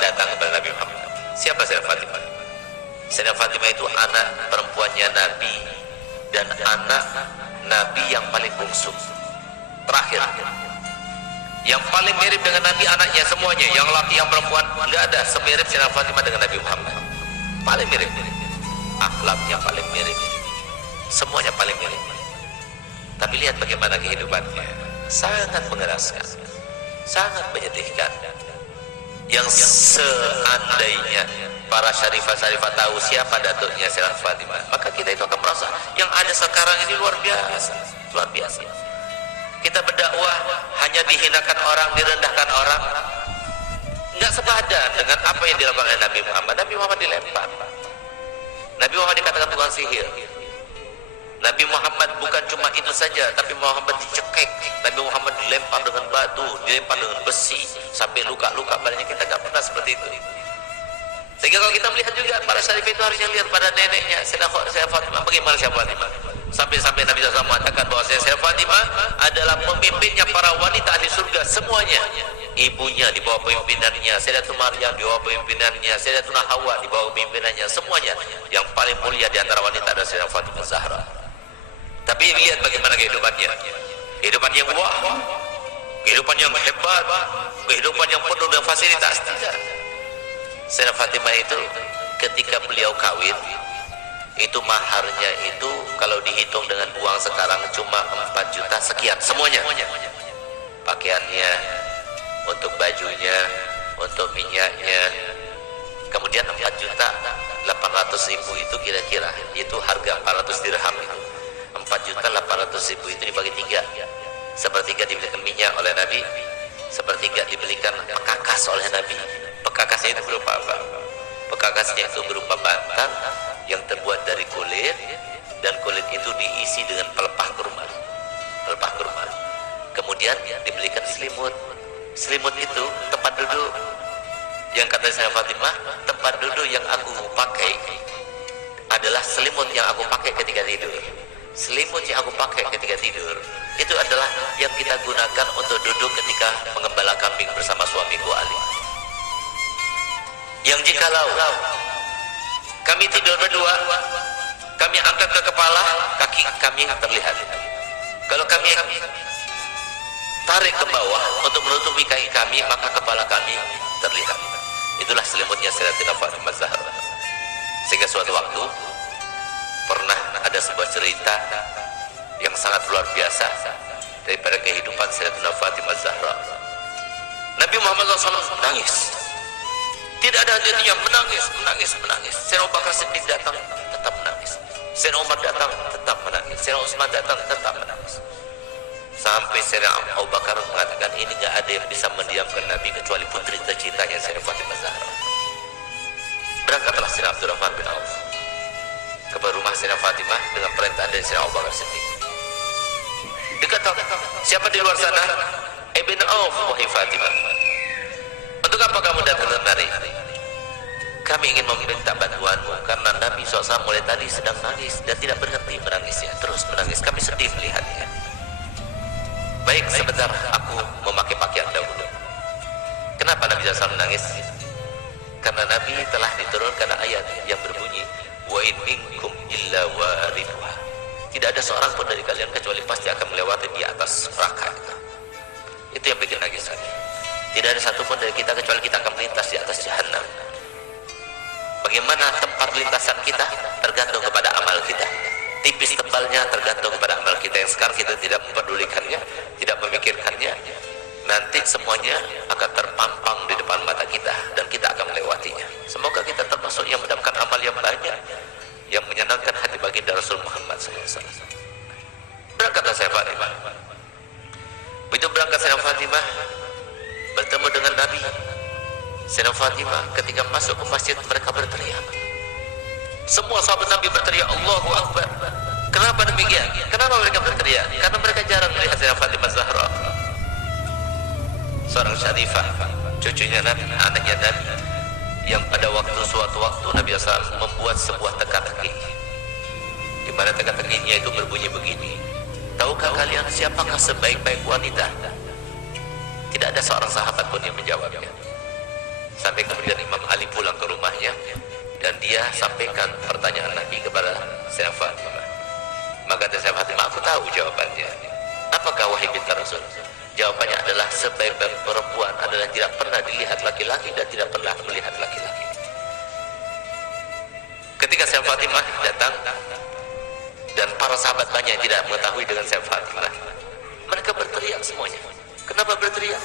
datang kepada Nabi Muhammad. Siapa Sayyidah Fatimah? Sayyidah Fatimah itu anak perempuannya Nabi dan anak Nabi yang paling bungsu, terakhir. Yang paling mirip dengan Nabi anaknya semuanya, yang laki yang perempuan nggak ada semirip Sayyidah Fatimah dengan Nabi Muhammad. Paling mirip, akhlaknya paling mirip, semuanya paling mirip. Tapi lihat bagaimana kehidupannya, sangat mengeraskan, sangat menyedihkan. Yang seandainya para syarifah-syarifah tahu siapa datuknya Sayyidah Fatimah, maka kita itu akan merasa yang ada sekarang ini luar biasa, luar biasa. Kita berdakwah hanya dihinakan orang, direndahkan orang, nggak sepadan dengan apa yang dilakukan oleh Nabi Muhammad. Nabi Muhammad dilempar, Nabi Muhammad dikatakan tukang sihir. Nabi Muhammad bukan cuma itu saja, tapi Muhammad dicekek, Nabi Muhammad dilempar dengan batu, dilempar dengan besi, sampai luka-luka badannya. Kita nggak pernah seperti itu. Sehingga kalau kita melihat juga para syarifah itu harusnya lihat pada neneknya Sayyidah Fatimah. Bagaimana Sayyidah Fatimah? Sampai Nabi SAW mengatakan bahwa Sayyidah Fatimah adalah pemimpinnya para wanita ahli surga semuanya. Ibunya di bawah pemimpinannya, Sayyidatuna Maryam di bawah pemimpinannya, Sayyidatuna Hawa di bawah pemimpinannya, semuanya. Yang paling mulia di antara wanita adalah Sayyidah Fatimah Zahra. Tapi lihat bagaimana kehidupannya, kehidupan yang wah, kehidupan yang hebat, kehidupan yang penuh dengan fasilitas. Tidak. Sayyidah Fatimah itu ketika beliau kawin, itu maharnya itu kalau dihitung dengan uang sekarang cuma 4 juta sekian semuanya. Pakaiannya, untuk bajunya, untuk minyaknya, kemudian 4.800.000 itu kira-kira, itu harga 400 dirham itu. 4.800.000 itu dibagi 3, sepertiga dibelikan minyak oleh Nabi, sepertiga dibelikan pekakas oleh Nabi. Pekakasnya itu berupa apa? Pekakasnya itu berupa batang yang terbuat dari kulit, dan kulit itu diisi dengan pelepah kurma. Pelepah kurma. Kemudian dibelikan selimut. Selimut itu tempat duduk. Yang kata Sayyidah Fatimah, tempat duduk yang aku pakai adalah selimut yang aku pakai ketika tidur. Selimut yang aku pakai ketika tidur itu adalah yang kita gunakan untuk duduk ketika mengembala kambing bersama suamiku Ali. Yang jikalau kami tidur berdua, kami angkat ke kepala, kaki kami terlihat. Kalau kami tarik ke bawah untuk menutupi kaki kami, maka kepala kami terlihat. Itulah selimutnya Sayyidatina Fatimah Zahra. Sehingga suatu waktu pernah ada sebuah cerita yang sangat luar biasa daripada kehidupan Sayyidatina Fatimah Zahra. Nabi Muhammad SAW menangis, tidak ada henti-hentinya, menangis. Sayyidina Abu Bakar Siddiq datang, tetap menangis. Sayyidina Umar datang, tetap menangis. Sayyidina Utsman datang, tetap menangis. Sampai Sayyidina Abu Bakar mengatakan, ini nggak ada yang bisa mendiamkan Nabi kecuali putri tercintanya Sayyidatina Fatimah Zahra. Berangkatlah Sayyidina Abdurrahman bin Auf ke rumah Sayyidatina Fatimah dengan perintah dari Sayyidina Abu Bakar Siddiq. Dikatakan, siapa di luar sana? Ibn Auf, wahai Fatimah, untuk apa kamu datang kemari? Kami ingin meminta bantuanmu karena Nabi SAW mulai tadi sedang nangis dan tidak berhenti menangisnya, terus menangis. Kami sedih melihatnya. Baik, sebentar, aku memakai pakaian dahulu. Kenapa Nabi SAW menangis? Karena Nabi telah diturunkan ayat yang berbunyi, wa in minkum illa waridha. Tidak ada seorang pun dari kalian kecuali pasti akan melewati di atas neraka itu. Itu yang bikin nangis Nabi. Tidak ada satupun dari kita kecuali kita akan melintas di atas jahanam. Bagaimana tempat lintasan kita tergantung kepada amal kita. Tipis tebalnya tergantung kepada amal kita yang sekarang kita tidak mempedulikannya, tidak memikirkannya. Nanti semuanya akan terpampang di depan mata kita dan kita akan melewatinya. Semoga kita termasuk yang mendapatkan amal yang banyak, yang menyenangkan hati baginda Rasul Muhammad SAW. Berangkatlah Sayyidah Fatimah. Begitu berangkat Sayyidah Fatimah bertemu dengan Nabi. Sayyidah Fatimah ketika masuk ke masjid mereka berteriak. Semua sahabat Nabi berteriak Allahu Akbar. Kenapa demikian? Kenapa mereka berteriak? Karena mereka jarang melihat Sayyidah Fatimah Zahra, seorang syarifah, cucunya Nabi, anaknya Nabi, yang pada suatu waktu Nabi SAW membuat sebuah teka-teki, di mana teka-tekinya itu berbunyi begini. Tahukah kalian siapakah sebaik-baik wanita? Tidak ada seorang sahabat pun yang menjawabnya. Sampai kemudian Imam Ali pulang ke rumahnya dan dia sampaikan pertanyaan Nabi kepada Sayyidah Fatimah. Maka Sayyidah Fatimah, aku tahu jawabannya. Apakah wahai binti Rasul? Jawabannya adalah sebaik-baik perempuan adalah tidak pernah dilihat laki-laki dan tidak pernah melihat laki-laki. Ketika Sayyidah Fatimah datang dan para sahabat banyak yang tidak mengetahui dengan Sayyidah Fatimah, mereka berteriak semuanya. Kenapa berteriak?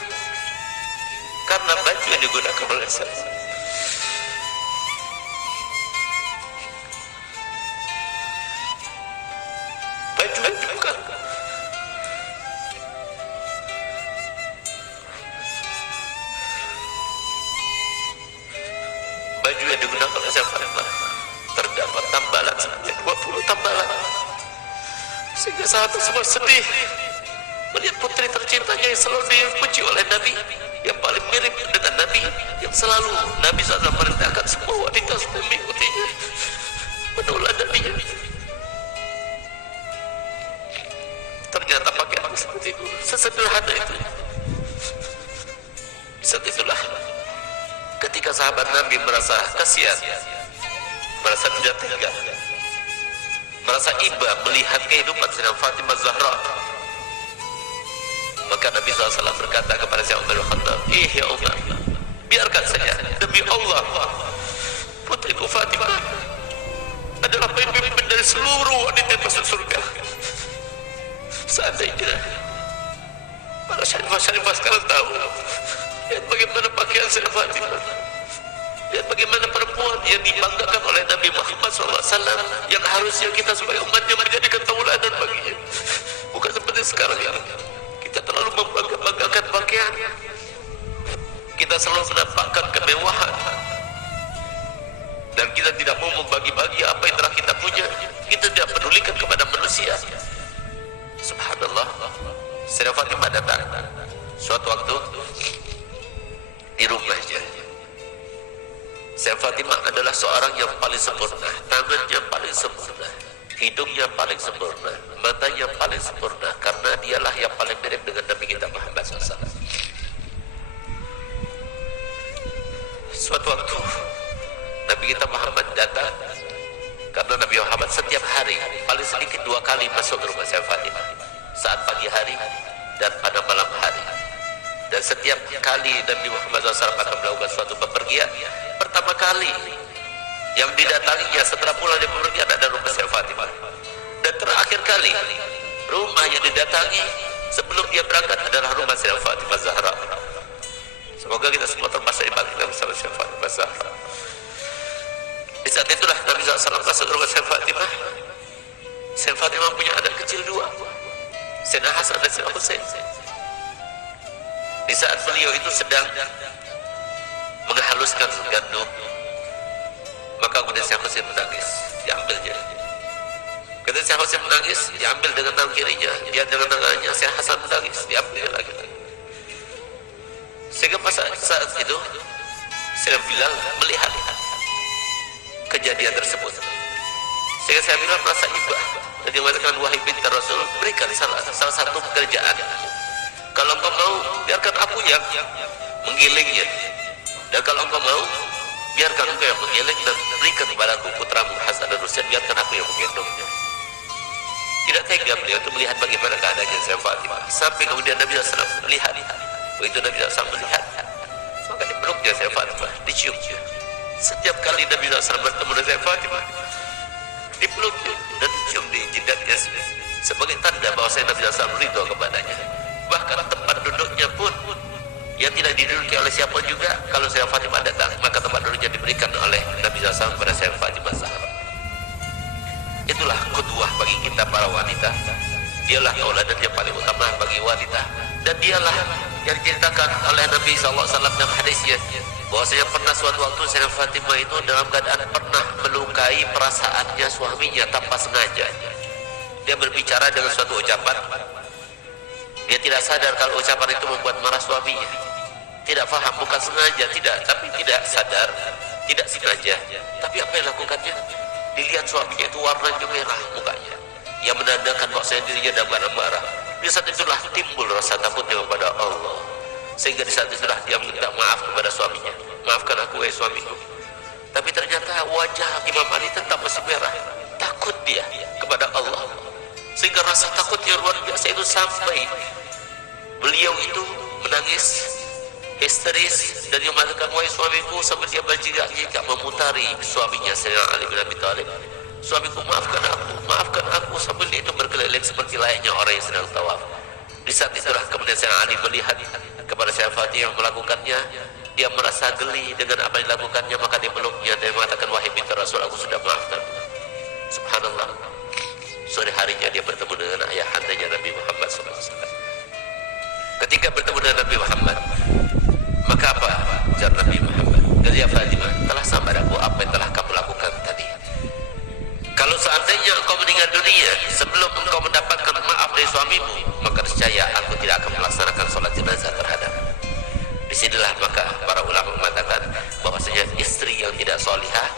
Karena baju yang digunakan oleh Sayyidah, baju yang bukan baju yang digunakan oleh Sayyidah Fatimah terdapat tambalan sampai 20 tambalan, sehingga saat tersebut sedih melihat putri tercintanya yang selalu dipuji oleh Nabi, yang paling mirip dengan Nabi, yang selalu Nabi SAW merintahkan semua wanita supaya mengikutinya, meneladaninya. Ternyata pakaian seperti itu, sesederhana itu. Saat itulah ketika sahabat Nabi merasa kasihan, merasa tidak tega, merasa iba melihat kehidupan Sayyidah Fatimah Zahra, maka Nabi SAW berkata kepada Sayyidina Umar bin Khattab, ya Umar, biarkan saja, demi Allah putriku Fatimah adalah pemimpin dari seluruh wanita yang masuk surga. Seandainya para syarifah-syarifah sekarang tahu, lihat bagaimana pakaian Sayyidah Fatimah, lihat bagaimana perempuan yang dibanggakan oleh Nabi Muhammad SAW, yang harusnya kita sebagai umatnya menjadikan tauladan baginya. Bukan seperti sekarang yang kita terlalu membanggakan pakaian, kita selalu menampakkan kemewahan, dan kita tidak mau membagi-bagi apa yang telah kita punya. Kita tidak pedulikan kepada manusia. Subhanallah, Sayyidah Fatimah datang suatu waktu di rumahnya. Sayyidah Fatimah adalah seorang yang paling sempurna, tangannya paling sempurna, hidungnya paling sempurna, matanya paling sempurna, karena dialah yang paling mirip dengan Nabi kita Muhammad SAW. Suatu waktu Nabi kita Muhammad datang, karena Nabi Muhammad setiap hari paling sedikit 2 kali masuk ke rumah Sayyidah Fatimah, saat pagi hari dan pada malam hari. Dan setiap kali Nabi Muhammad SAW akan melakukan suatu bepergian, pertama kali yang didatanginya setelah pulang dari bepergian ada rumah Sayyidah Fatimah, dan terakhir kali rumah yang didatangi sebelum dia berangkat adalah rumah Sayyidah Fatimah Zahra. Semoga kita semua termasuk dibangkitkan bersama Sayyidah Fatimah Zahra. Di saat itulah Nabi SAW masuk ke rumah Sayyidah Fatimah. Sayyidah Fatimah punya anak kecil 2, Sayyidina Hasan dan Sayyidina Husain. Di saat beliau itu sedang menghaluskan gandum, maka kemudian Sayyidina Husain menangis, diambilnya. Ketika Sayyidina Husain menangis, diambil dengan tangan kirinya, dia dengan tangannya. Sayyidina Hasan menangis, diambil lagi. Sehingga saat itu Sayyidina Bilal melihat kejadian tersebut, sehingga saya bilang merasa iba, dan dia mengatakan, wahai binti Rasul, berikan salah satu pekerjaan. Kalau engkau mau, biarkan aku yang menggilingnya, dan kalau engkau mau, biarkan engkau yang menggiling, dan berikan kepadaku putramu Hasan dan Husain, biarkan aku yang menggendongnya. Tidak tega beliau untuk melihat bagaimana keadaannya Sayyidah Fatimah, sampai kemudian Nabi SAW melihat. Begitu Nabi SAW melihat, maka dipeluknya Sayyidah Fatimah, diciumnya. Setiap kali Nabi SAW bertemu dengan Sayyidah Fatimah, dipeluknya dan dicium di jidatnya sebagai tanda bahwa Nabi SAW ridho kepadanya. Bahkan tempat duduknya pun yang tidak diduduki oleh siapa juga, kalau Sayyidah Fatimah datang, maka tempat duduknya diberikan oleh Nabi SAW kepada Sayyidah Fatimah Zahra. Itulah qudwah bagi kita para wanita. Dialah tauladan yang paling utama bagi wanita, dan dialah yang diceritakan oleh Nabi SAW dalam hadisnya, bahwasanya pernah suatu waktu Sayyidah Fatimah itu dalam keadaan pernah melukai perasaannya suaminya tanpa sengaja. Dia berbicara dengan suatu ucapan, dia tidak sadar kalau ucapan itu membuat marah suaminya. Tidak paham, bukan sengaja, tapi tidak sadar, tidak sengaja. Tapi apa yang lakukannya? Dilihat suaminya itu warnanya merah mukanya, yang menandakan bahwa dirinya dalam keadaan marah. Di saat itulah timbul rasa takutnya kepada Allah, sehingga di saat itulah dia minta maaf kepada suaminya. maafkan aku wahai suamiku. Tapi ternyata wajah Imam Ali tetap masih merah. Takut dia kepada Allah, sehingga rasa takutnya luar biasa itu sampai beliau itu menangis histeris dan dia mengatakan, wahai suamiku, sampai dia berjigak-jigak memutari suaminya Sayyidina Ali bin Abi Thalib. Suamiku, maafkan aku, sambil dia itu berkeliling seperti layaknya orang yang sedang tawaf. Di saat itulah kemudian Sayyidina Ali melihat kepada Sayyidina Fatimah yang melakukannya. Dia merasa geli dengan apa yang dilakukannya, maka dia meluknya dan mengatakan, wahai binti Rasul, aku sudah maafkan. Subhanallah, sore harinya dia bertemu dengan ayahandanya Nabi Muhammad SAW. Ketika bertemu dengan Nabi Muhammad, maka apa ujar Nabi Muhammad? Kata ya Fatimah, telah sampai aku apa yang telah kamu lakukan tadi. Kalau seandainya engkau meninggal dunia sebelum engkau mendapatkan maaf dari suamimu, maka niscaya aku tidak akan melaksanakan sholat jenazah terhadap. Disinilah maka para ulama mengatakan bahwasanya istri yang tidak solihah